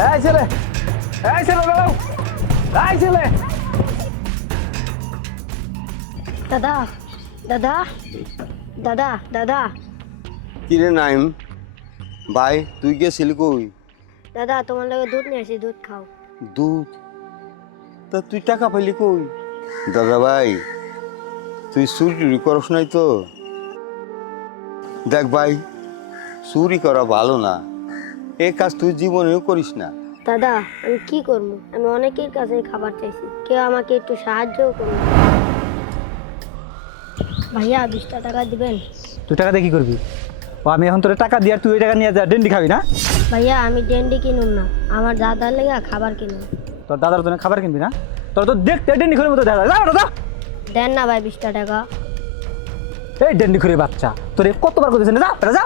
এই ছেলে দাঁড়াও, এই ছেলে। দাদা দাদা দাদা দাদা কিরে নাইম ভাই, তুই গেছিলি কই? দাদা তোমার লাগে দুধ নিয়ে আসি, দুধ খাও। দুধ? তা তুই টাকা পাইলি কই? দাদা ভাই, তুই চুরি করস নাই তো? দেখ ভাই, চুরি করা ভালো না, এই কাজ তুই জীবনেও করিস না। দাদা আমি কি করবো, আমি অনেকের কাছে খাবার চাইছি, কেউ আমাকে একটু সাহায্যও করবে। ভাইয়া 20টা টাকা দিবেন? তুই টাকা দিয়ে কি করবি? ও আমি এখন তোর টাকা দিয়ে আর তুই ওই টাকা নিয়ে যা ডেন্ডি খাবি না? ভাইয়া আমি ডেন্ডি কিনুম না, আমার দাদার লেগে খাবার কিনুম। তোর দাদার জন্য খাবার কিনবি না? তোর তো দেখতে ডেন্ডি খড়ির মতো দেখা যায়। যা দাদা, দেন না ভাই 20টা টাকা। এই ডেন্ডি খড়ির বাচ্চা, তোর কতবার করতেছে না? যা যা।